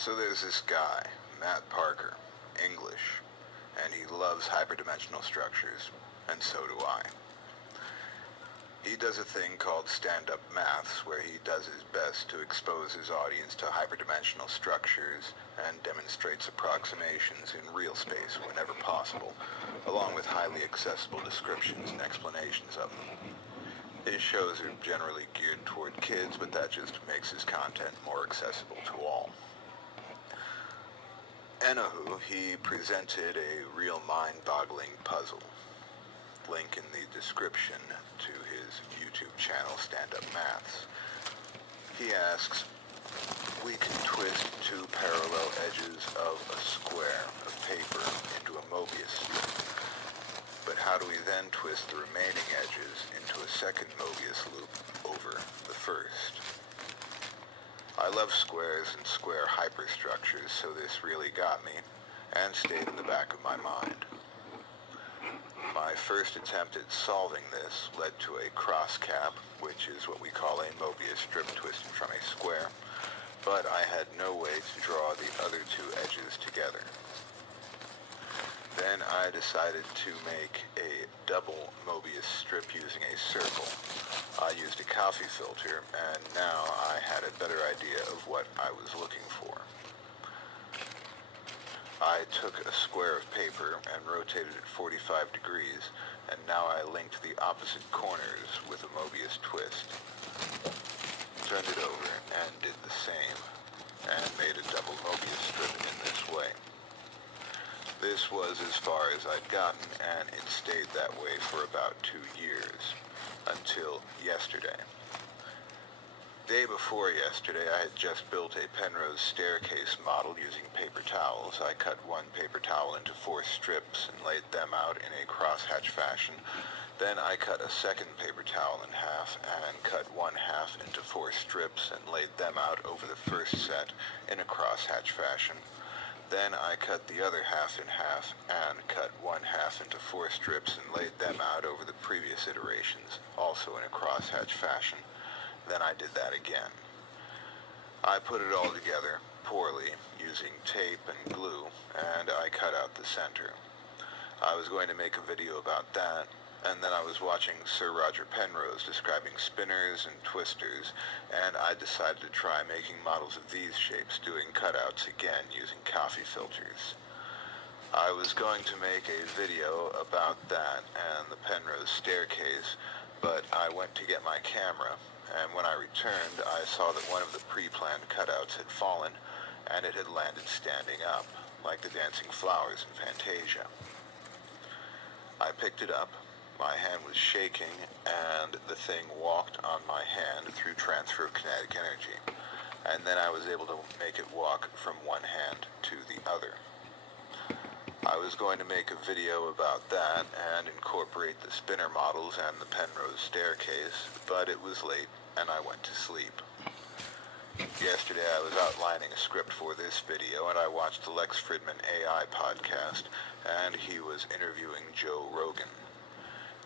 So there's this guy, Matt Parker, English, and he loves hyperdimensional structures, and so do I. He does a thing called Standup Maths, where he does his best to expose his audience to hyperdimensional structures and demonstrates approximations in Realspace whenever possible, along with highly accessible descriptions and explanations of them. His shows are generally geared toward kids, but that just makes his content more accessible to all. Anahoo, he presented a real mind-boggling puzzle. Link in the description to his YouTube channel, Standup Maths. He asks, we can twist two parallel edges of a square of paper into a Mobius strip, but how do we then twist the remaining edges into a second Mobius loop over the first? I love squares and square hyperstructures, so this really got me, and stayed in the back of my mind. My first attempt at solving this led to a cross cap, which is what we call a Mobius strip twisted from a square, but I had no way to draw the other two edges together. Then I decided to make a double Mobius strip using a circle. I used a coffee filter, and now I had a better idea of what I was looking for. I took a square of paper and rotated it 45 degrees, and now I linked the opposite corners with a Mobius twist. Turned it over and did the same, and made a double Mobius strip in this way. This was as far as I'd gotten, and it stayed that way for about 2 years, until yesterday. Day before yesterday, I had just built a Penrose staircase model using paper towels. I cut one paper towel into 4 strips and laid them out in a crosshatch fashion. Then I cut a second paper towel in half and cut one half into 4 strips and laid them out over the first set in a crosshatch fashion. Then I cut the other half in half and cut one half into 4 strips and laid them out over the previous iterations, also in a crosshatch fashion. Then I did that again. I put it all together, poorly, using tape and glue, and I cut out the center. I was going to make a video about that, and then I was watching Sir Roger Penrose describing spinners and twisters, and I decided to try making models of these shapes, doing cutouts again using coffee filters. I was going to make a video about that and the Penrose staircase, but I went to get my camera, and when I returned, I saw that one of the pre-planned cutouts had fallen, and it had landed standing up, like the dancing flowers in Fantasia. I picked it up, my hand was shaking, and the thing walked on my hand through transfer of kinetic energy, and then I was able to make it walk from one hand to the other. I was going to make a video about that and incorporate the spinner models and the Penrose staircase, but it was late and I went to sleep. Yesterday I was outlining a script for this video and I watched the Lex Fridman AI podcast, and he was interviewing Joe Rogan.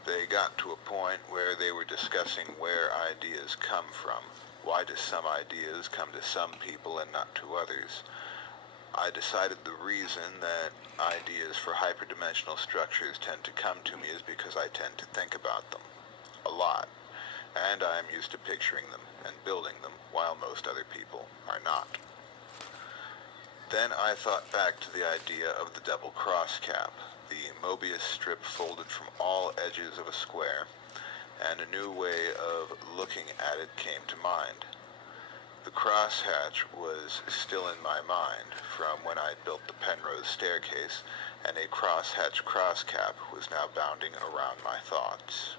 They got to a point where they were discussing where ideas come from. Why do some ideas come to some people and not to others? I decided the reason that ideas for hyperdimensional structures tend to come to me is because I tend to think about them a lot, and I am used to picturing them and building them, while most other people are not. Then I thought back to the idea of the double cross cap, the Mobius strip folded from all edges of a square, and a new way of looking at it came to mind. The crosshatch was still in my mind from when I built the Penrose staircase, and a crosshatch crosscap was now bounding around my thoughts.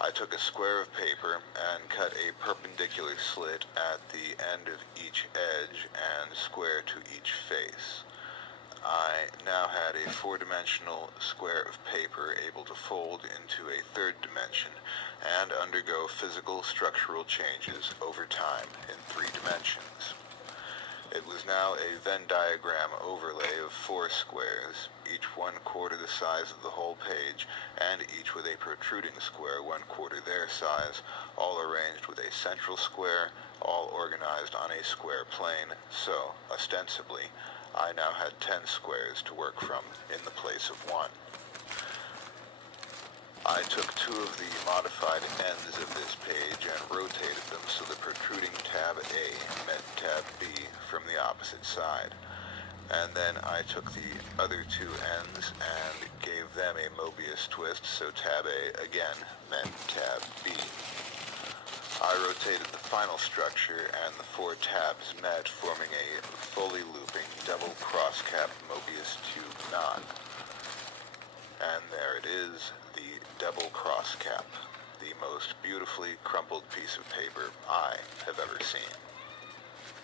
I took a square of paper and cut a perpendicular slit at the end of each edge and square to each face. I now had a 4-dimensional square of paper able to fold into a 3rd dimension and undergo physical structural changes over time in 3 dimensions. It was now a Venn diagram overlay of 4 squares, each 1/4 the size of the whole page, and each with a protruding square 1/4 their size, all arranged with a central square, all organized on a square plane, so, ostensibly, I now had 10 squares to work from in the place of 1. I took 2 of the modified ends of this page and rotated them so the protruding tab A met tab B from the opposite side. And then I took the other 2 ends and gave them a Mobius twist so tab A again met tab B. I rotated the final structure and the 4 tabs met, forming a fully looping double cross-cap Mobius tube knot. And there it is, the double cross-cap, the most beautifully crumpled piece of paper I have ever seen.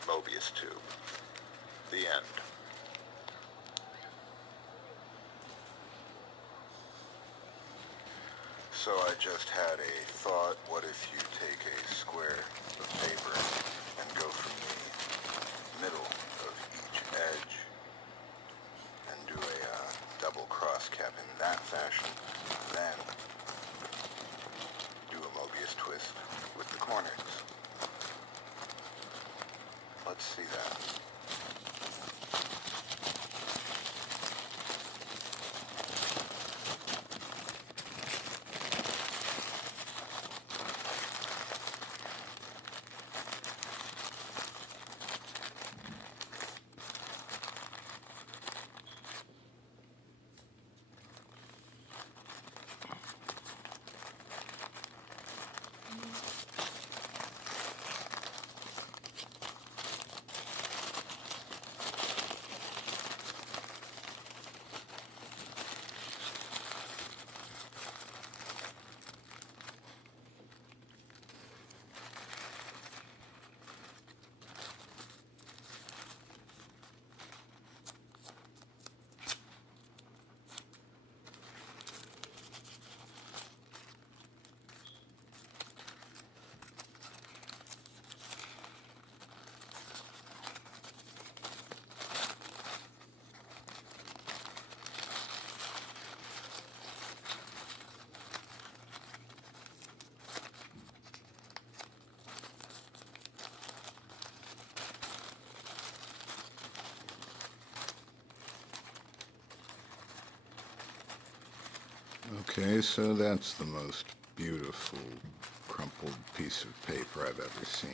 Mobius tube. The end. So I just had a thought, what if you take a square of paper and go from the middle of each edge and do a double cross cap in that fashion, then do a Mobius twist with the corners. Let's see that. Okay, so that's the most beautiful crumpled piece of paper I've ever seen.